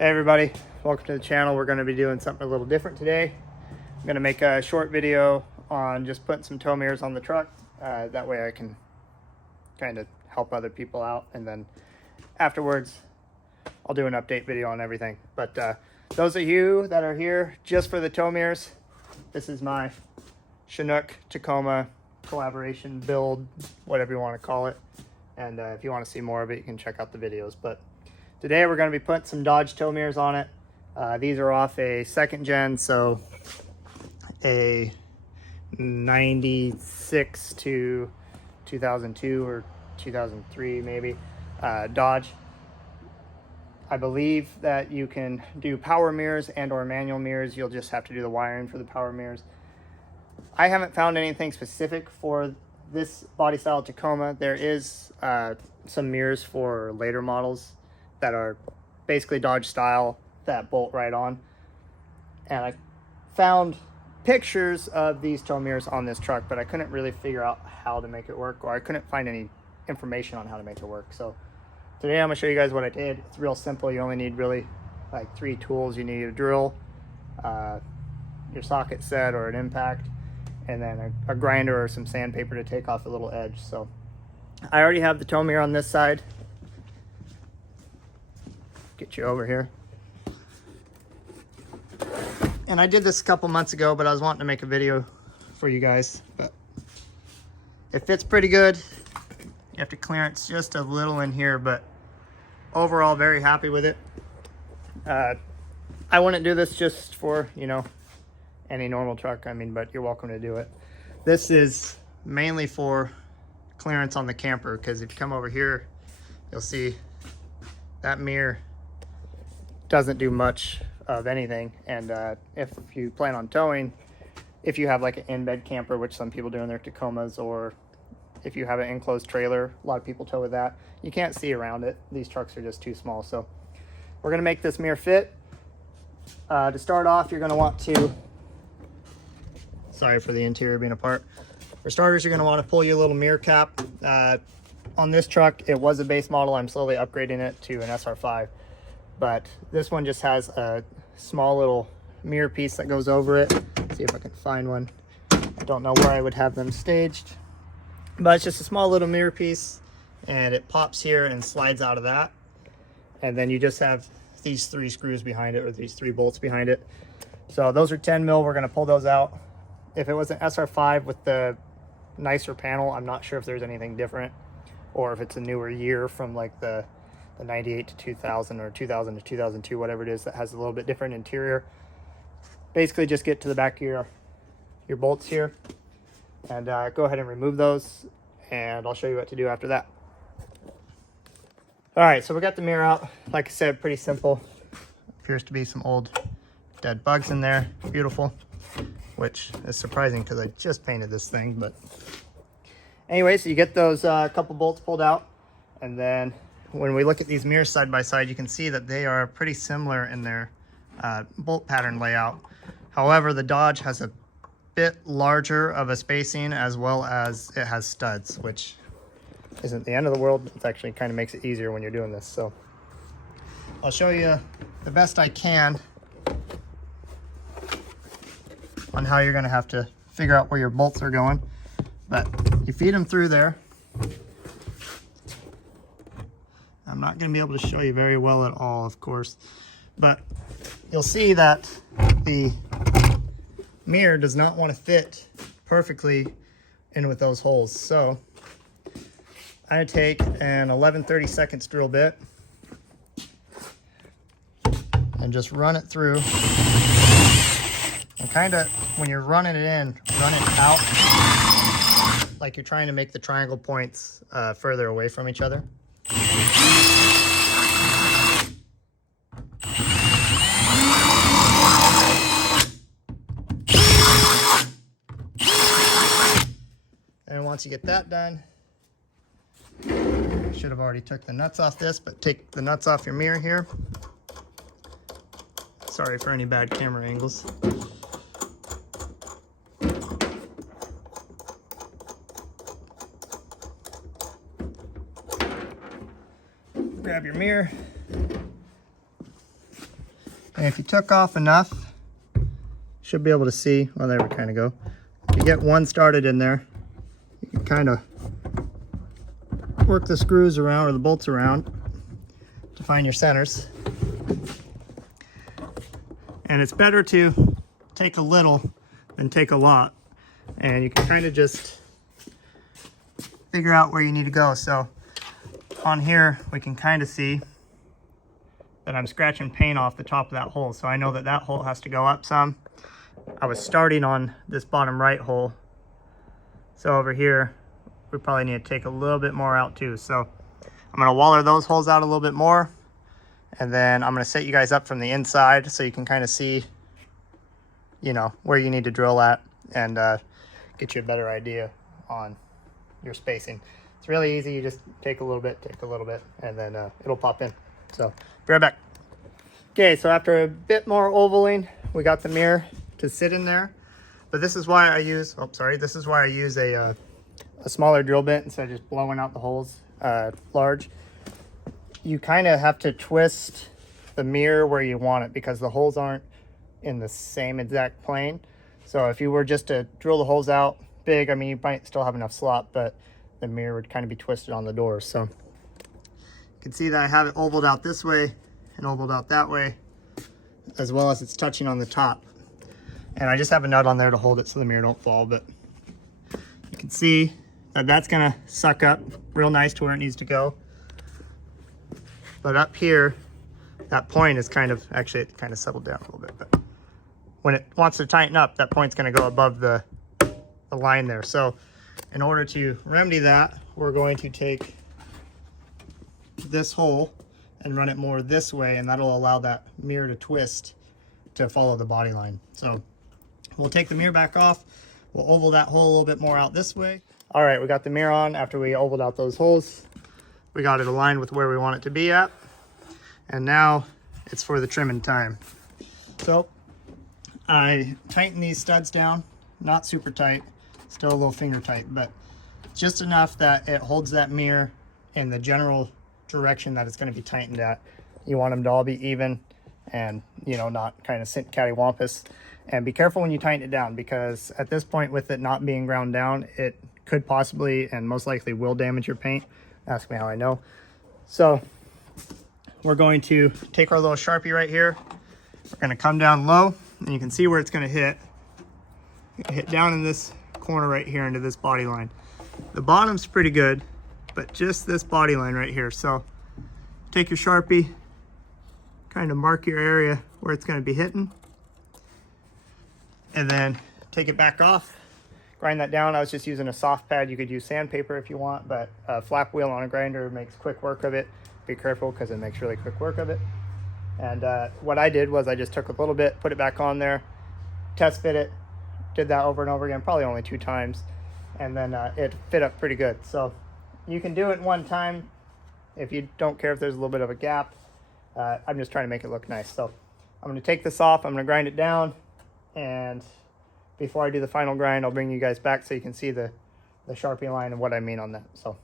Hey everybody, welcome to the channel. We're going to be doing something a little different today. I'm going to make a short video on just putting some tow mirrors on the truck. That way I can kind of help other people out, and then afterwards I'll do an update video on everything. But those of you that are here just for the tow mirrors, this is my Chinook Tacoma collaboration build, whatever you want to call it. And if you want to see more of it, you can check out the videos. But today we're going to be putting some Dodge tow mirrors on it. These are off a second gen, so a 96 to 2002 or 2003 maybe Dodge. I believe that you can do power mirrors and or manual mirrors. You'll just have to do the wiring for the power mirrors. I haven't found anything specific for this body style Tacoma. There is some mirrors for later models that are basically Dodge style that bolt right on. And I found pictures of these tow mirrors on this truck, but I couldn't really figure out how to make it work, or I couldn't find any information on how to make it work. So today I'm gonna show you guys what I did. It's real simple. You only need really like 3 tools. You need a drill, your socket set or an impact, and then a grinder or some sandpaper to take off a little edge. So I already have the tow mirror on this side. Get you over here. And I did this a couple months ago, but I was wanting to make a video for you guys. But it fits pretty good. You have to clearance just a little in here, but overall very happy with it. I wouldn't do this just for, you know, any normal truck, I mean, but you're welcome to do it. This is mainly for clearance on the camper, because if you come over here, you'll see that mirror doesn't do much of anything. And if you plan on towing, if you have like an in-bed camper, which some people do in their Tacomas, or if you have an enclosed trailer, a lot of people tow with that, you can't see around it. These trucks are just too small. So we're gonna make this mirror fit. To start off, you're gonna want to, sorry for the interior being apart. For starters, you're gonna wanna pull your little mirror cap. On this truck, it was a base model. I'm slowly upgrading it to an SR5. But this one just has a small little mirror piece that goes over it. Let's see if I can find one. I don't know where I would have them staged, but it's just a small little mirror piece, and it pops here and slides out of that. And then you just have these 3 screws behind it, or these 3 bolts behind it. So those are 10 mil. We're gonna pull those out. If it was an SR5 with the nicer panel, I'm not sure if there's anything different, or if it's a newer year from like the 98 to 2000 or 2000 to 2002, whatever it is, that has a little bit different interior. Basically just get to the back of your bolts here and go ahead and remove those, and I'll show you what to do after that. All right, so we got the mirror out. Like I said, pretty simple. Appears to be some old dead bugs in there. Beautiful, which is surprising because I just painted this thing. But anyway, so you get those couple bolts pulled out, and then when we look at these mirrors side by side, you can see that they are pretty similar in their bolt pattern layout. However, the Dodge has a bit larger of a spacing, as well as it has studs, which isn't the end of the world. It actually kind of makes it easier when you're doing this. So I'll show you the best I can on how you're going to have to figure out where your bolts are going. But you feed them through there. I'm not going to be able to show you very well at all, of course, but you'll see that the mirror does not want to fit perfectly in with those holes. So I'm going to take an 11/32 drill bit and just run it through. And kind of, when you're running it in, run it out like you're trying to make the triangle points further away from each other. And once you get that done, should have already took the nuts off this, but take the nuts off your mirror here. Sorry for any bad camera angles. grab your mirror, And if you took off enough, you should be able to see, well, there we kind of go. If you get one started in there, you can kind of work the screws around or the bolts around to find your centers. And it's better to take a little than take a lot. And you can kind of just figure out where you need to go. So on here, we can kind of see that I'm scratching paint off the top of that hole. So I know that that hole has to go up some. I was starting on this bottom right hole. So over here, we probably need to take a little bit more out too. So I'm gonna waller those holes out a little bit more. And then I'm gonna set you guys up from the inside so you can kind of see, you know, where you need to drill at and get you a better idea on your spacing. It's really easy. You just take a little bit, and then it'll pop in. So be right back. Okay, so after a bit more ovaling, we got the mirror to sit in there. But this is why I use, this is why I use a smaller drill bit instead of just blowing out the holes large. You kind of have to twist the mirror where you want it because the holes aren't in the same exact plane. So if you were just to drill the holes out big, I mean, you might still have enough slot, but the mirror would kind of be twisted on the doors. So you can see that I have it ovaled out this way and ovaled out that way, as well as it's touching on the top. And I just have a nut on there to hold it so the mirror don't fall, but you can see that that's gonna suck up real nice to where it needs to go. But up here, that point is kind of, actually it kind of settled down a little bit, but when it wants to tighten up, that point's gonna go above the line there. So in order to remedy that, we're going to take this hole and run it more this way, and that'll allow that mirror to twist to follow the body line. So we'll take the mirror back off. We'll oval that hole a little bit more out this way. All right, we got the mirror on after we ovaled out those holes. We got it aligned with where we want it to be at. And now it's for the trimming time. So I tighten these studs down, not super tight, still a little finger tight, but just enough that it holds that mirror in the general direction that it's going to be tightened at. You want them to all be even and, you know, not kind of cattywampus. And be careful when you tighten it down, because at this point, with it not being ground down, it could possibly and most likely will damage your paint. Ask me how I know. So we're going to take our little Sharpie right here. We're going to come down low, and you can see where it's going to hit. Hit down in this corner right here into this body line. The bottom's pretty good, but just this body line right here. So take your Sharpie, kind of mark your area where it's going to be hitting, and then take it back off. Grind that down. I was just using a soft pad. You could use sandpaper if you want, but a flap wheel on a grinder makes quick work of it. Be careful because it makes really quick work of it. And what I did was I just took a little bit, put it back on there, test fit it, did that over and over again, probably only 2 times, and then it fit up pretty good. So you can do it one time if you don't care if there's a little bit of a gap. I'm just trying to make it look nice. So I'm going to take this off, I'm going to grind it down, and before I do the final grind, I'll bring you guys back so you can see the Sharpie line and what I mean on that. So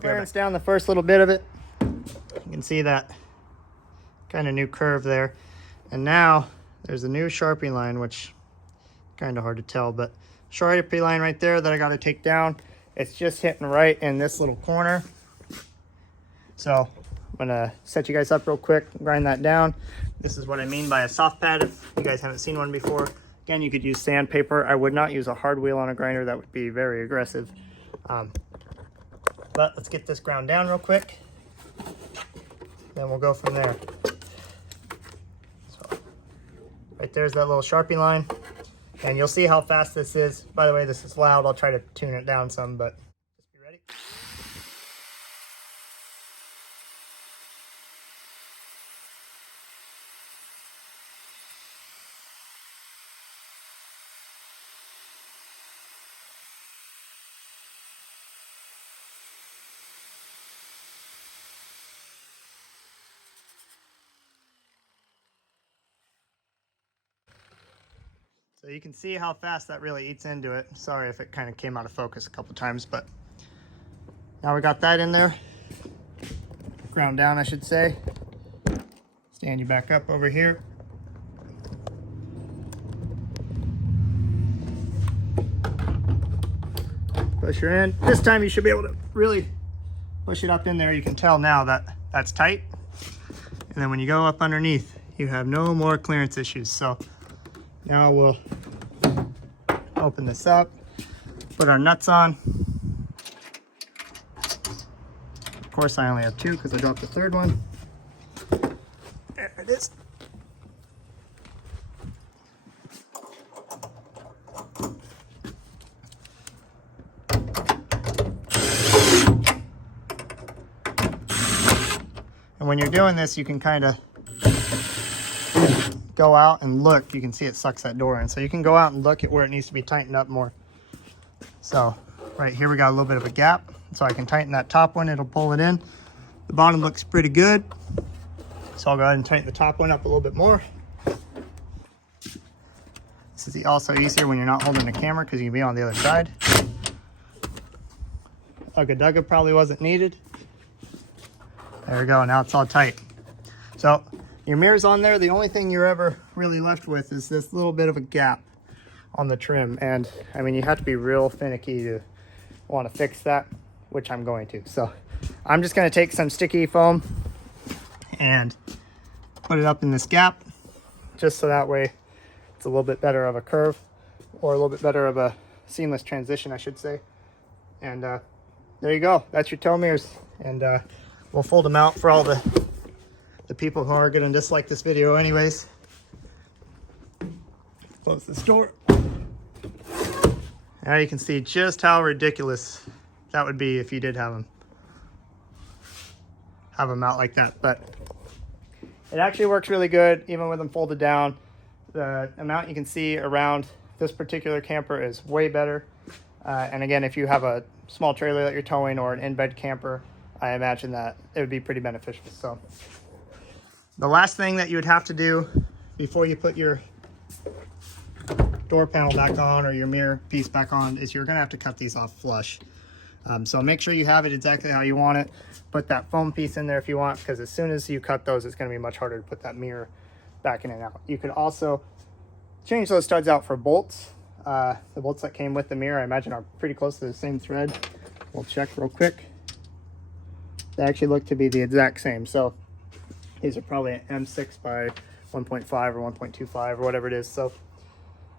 clearance down the first little bit of it. You can see that kind of new curve there. And now there's a new Sharpie line, which kind of hard to tell, but Sharpie line right there that I got to take down. It's just hitting right in this little corner. So I'm gonna set you guys up real quick, grind that down. This is what I mean by a soft pad. If you guys haven't seen one before, again, you could use sandpaper. I would not use a hard wheel on a grinder. That would be very aggressive. But let's get this ground down real quick. Then we'll go from there. So right there's that little Sharpie line. And you'll see how fast this is. By the way, this is loud. I'll try to tune it down some, but just be ready. So you can see how fast that really eats into it. Sorry if it kind of came out of focus a couple times, but now we got that in there. Ground down, I should say. Stand you back up over here. push her in. This time you should be able to really push it up in there. You can tell now that that's tight. And then when you go up underneath, you have no more clearance issues. So now we'll open this up, put our nuts on. Of course, I only have 2 because I dropped the 3rd one. There it is. And when you're doing this, you can kind of go out and look. You can see it sucks that door in. So you can go out and look at where it needs to be tightened up more. So right here we got a little bit of a gap. So I can tighten that top one, it'll pull it in. The bottom looks pretty good. So I'll go ahead and tighten the top one up a little bit more. This is also easier when you're not holding the camera because you can be on the other side. Ugga-dugga probably wasn't needed. There we go, now it's all tight. So your mirror's on there. The only thing you're ever really left with is this little bit of a gap on the trim. And I mean, you have to be real finicky to want to fix that, which I'm going to. So I'm just going to take some sticky foam and put it up in this gap, just so that way it's a little bit better of a curve, or a little bit better of a seamless transition, I should say. And there you go. That's your tow mirrors. And we'll fold them out for all the people who are going to dislike this video anyways. Close this door. Now you can see just how ridiculous that would be if you did have them out like that. But it actually works really good even with them folded down. The amount you can see around this particular camper is way better. And again, if you have a small trailer that you're towing or an in-bed camper, I imagine that it would be pretty beneficial. So the last thing that you would have to do before you put your door panel back on or your mirror piece back on is you're going to have to cut these off flush. So make sure you have it exactly how you want it. Put that foam piece in there if you want, because as soon as you cut those, it's going to be much harder to put that mirror back in and out. You could also change those studs out for bolts. The bolts that came with the mirror, I imagine, are pretty close to the same thread. We'll check real quick. They actually look to be the exact same. So these are probably an M6 by 1.5 or 1.25 or whatever it is. So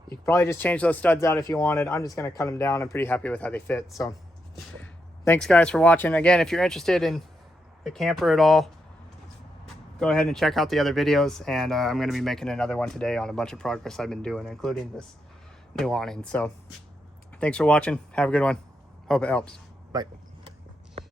you could probably just change those studs out if you wanted. I'm just going to cut them down. I'm pretty happy with how they fit. So thanks guys for watching. Again, if you're interested in the camper at all, go ahead and check out the other videos. And I'm going to be making another one today on a bunch of progress I've been doing, including this new awning. So thanks for watching. Have a good one. Hope it helps. Bye.